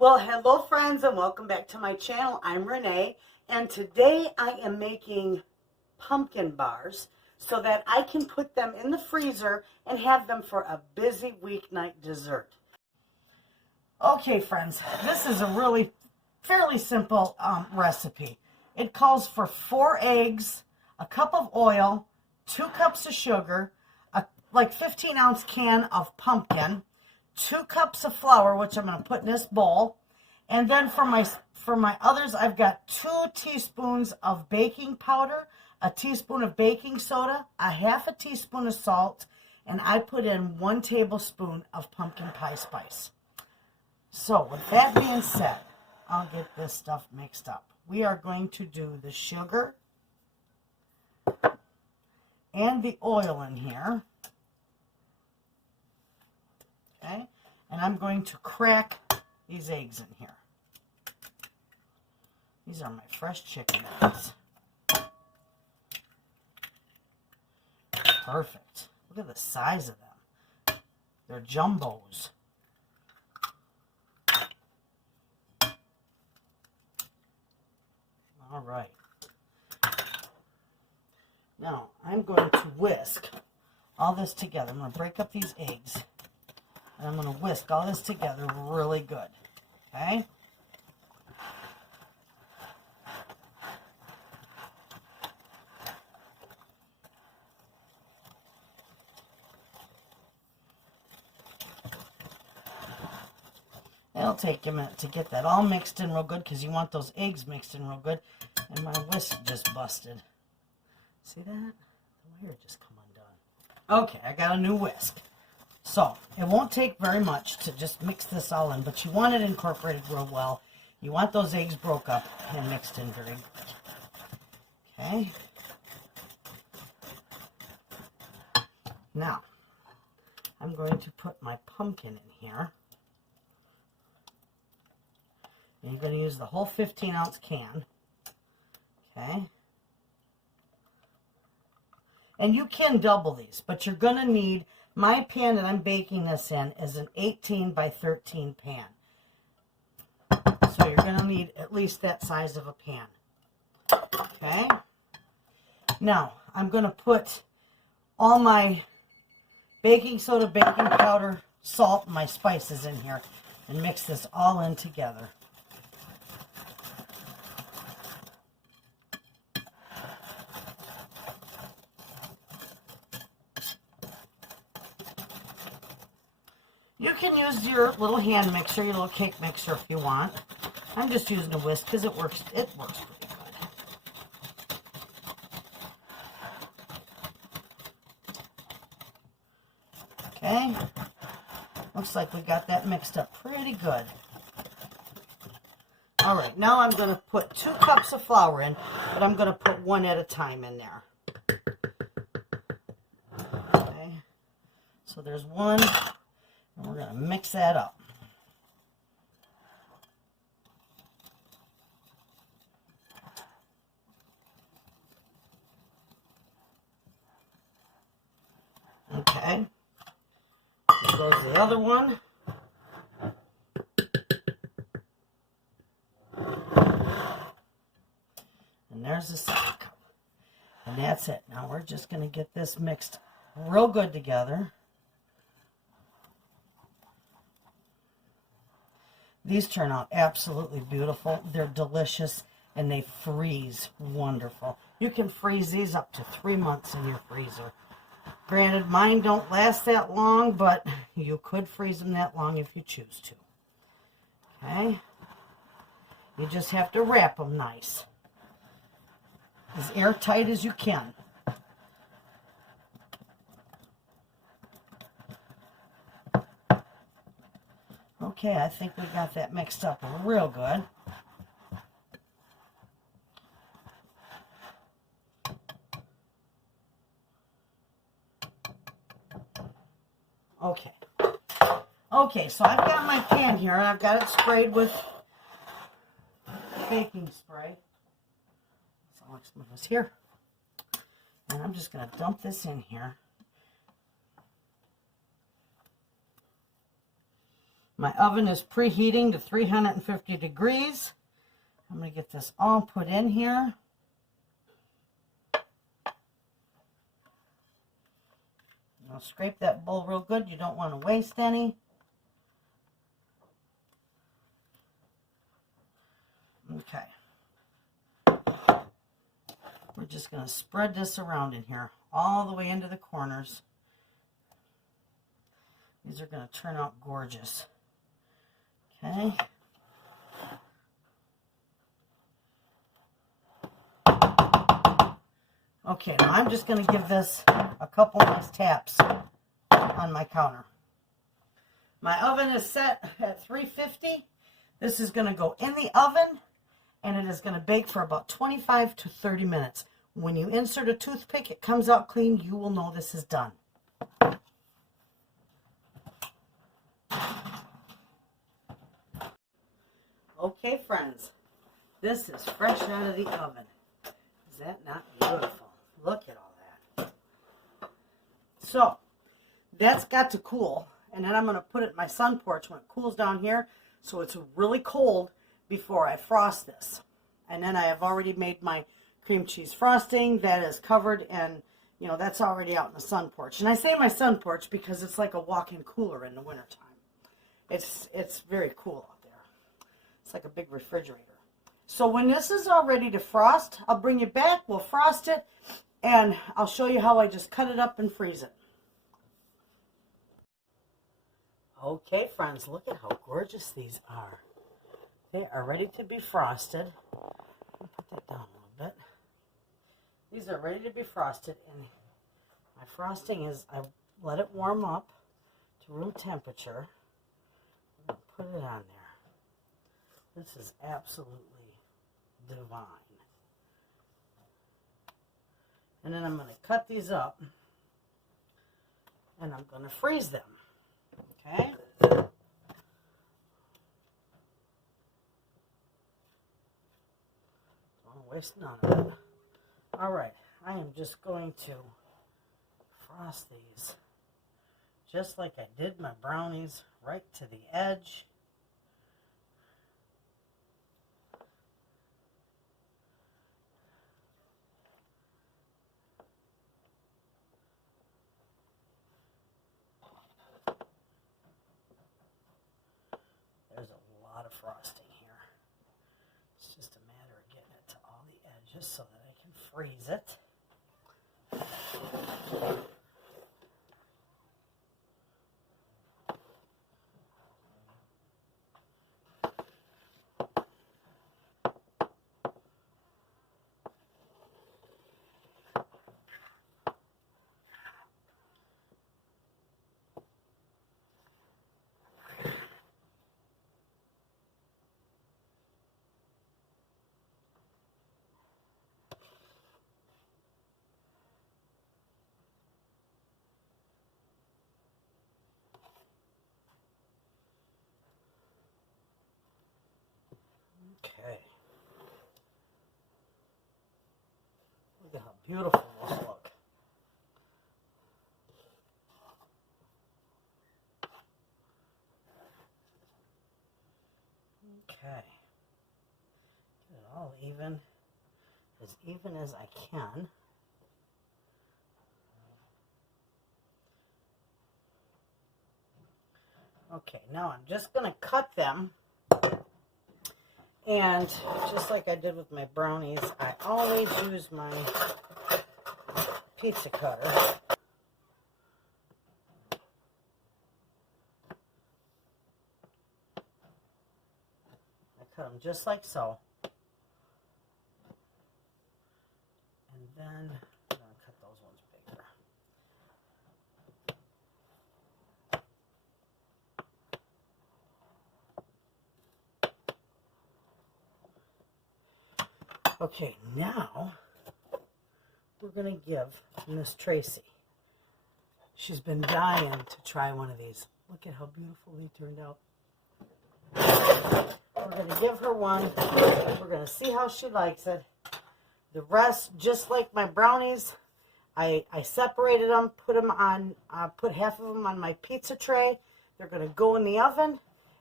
Well, hello friends and welcome back to my channel. I'm Renee and today I am making pumpkin bars so that I can put them in the freezer and have them for a busy weeknight dessert. Okay friends, this is a really fairly simple recipe. It calls for 4 eggs, a cup of oil, 2 cups of sugar, a like 15-ounce can of pumpkin, 2 cups of flour, which I'm going to put in this bowl. And then for my others, I've got 2 teaspoons of baking powder, a teaspoon of baking soda, a half a teaspoon of salt, and I put in 1 tablespoon of pumpkin pie spice. So with that being said, I'll get this stuff mixed up. We are going to do the sugar and the oil in here. Okay, and I'm going to crack these eggs in here. These are my fresh chicken eggs. Perfect. Look at the size of them. They're jumbos. All right. Now, I'm going to whisk all this together. I'm going to break up these eggs. And I'm going to whisk all this together really good. Okay? It'll take a minute to get that all mixed in real good because you want those eggs mixed in real good. And my whisk just busted. See that? The wire just come undone. Okay, I got a new whisk. So, it won't take very much to just mix this all in, but you want it incorporated real well. You want those eggs broke up and mixed in very good. Okay. Now, I'm going to put my pumpkin in here. And you're going to use the whole 15-ounce can. Okay. And you can double these, but you're going to need... My pan that I'm baking this in is an 18 by 13 pan. So you're going to need at least that size of a pan. Okay? Now, I'm going to put all my baking soda, baking powder, salt, and my spices in here and mix this all in together. You can use your little hand mixer, your little cake mixer if you want. I'm just using a whisk because it works pretty good. Okay. Looks like we got that mixed up pretty good. All right, now I'm going to put 2 cups of flour in, but I'm going to put 1 at a time in there. Okay. So there's 1. And we're going to mix that up. Okay. Here goes the other one. And there's the second cup. And that's it. Now we're just going to get this mixed real good together. These turn out absolutely beautiful. They're delicious and they freeze wonderful. You can freeze these up to 3 months in your freezer. Granted, mine don't last that long, but you could freeze them that long if you choose to. Okay? You just have to wrap them nice. As airtight as you can. Okay, I think we got that mixed up real good. Okay. Okay, so I've got my pan here, and I've got it sprayed with baking spray. So I'll move this here. And I'm just going to dump this in here. My oven is preheating to 350 degrees. I'm going to get this all put in here. I'll scrape that bowl real good. You don't want to waste any. Okay. We're just going to spread this around in here, all the way into the corners. These are going to turn out gorgeous. Okay. Okay, now I'm just going to give this a couple nice taps on my counter. My oven is set at 350. This is going to go in the oven, and it is going to bake for about 25 to 30 minutes. When you insert a toothpick, it comes out clean. You will know this is done. Okay, friends, this is fresh out of the oven. Is that not beautiful? Look at all that. So, that's got to cool, and then I'm going to put it in my sun porch when it cools down here, so it's really cold before I frost this. And then I have already made my cream cheese frosting that is covered, and you know, that's already out in the sun porch. And I say my sun porch because it's like a walk-in cooler in the wintertime. It's very cool out there. It's like a big refrigerator. So when this is all ready to frost, I'll bring it back, we'll frost it, and I'll show you how I just cut it up and freeze it. Okay, friends, look at how gorgeous these are. They are ready to be frosted. I'll put that down a little bit. These are ready to be frosted, and my frosting is, I let it warm up to room temperature. I'm going to put it on there. This is absolutely divine. And then I'm going to cut these up, and I'm going to freeze them. Okay? Don't waste none of it. Alright, I am just going to frost these just like I did my brownies, right to the edge. There's a lot of frosting here. It's just a matter of getting it to all the edges so that I can freeze it. Okay. Look at how beautiful those look. Okay. Get it all even as I can. Okay, now I'm just going to cut them. And just like I did with my brownies, I always use my pizza cutter. I cut them just like so. And then I'm going to cut those ones bigger. Okay, now we're going to give Miss Tracy. She's been dying to try one of these. Look at how beautiful they turned out. We're going to give her one. We're going to see how she likes it. The rest, just like my brownies, I separated them, put half of them on my pizza tray. They're going to go in the oven,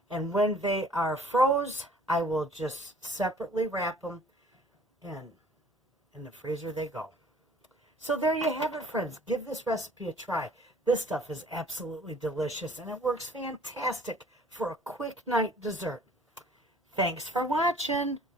And when they are froze, I will just separately wrap them, and in the freezer they go. So there you have it, friends. Give this recipe a try. This stuff is absolutely delicious, and it works fantastic for a quick night dessert. Thanks for watching.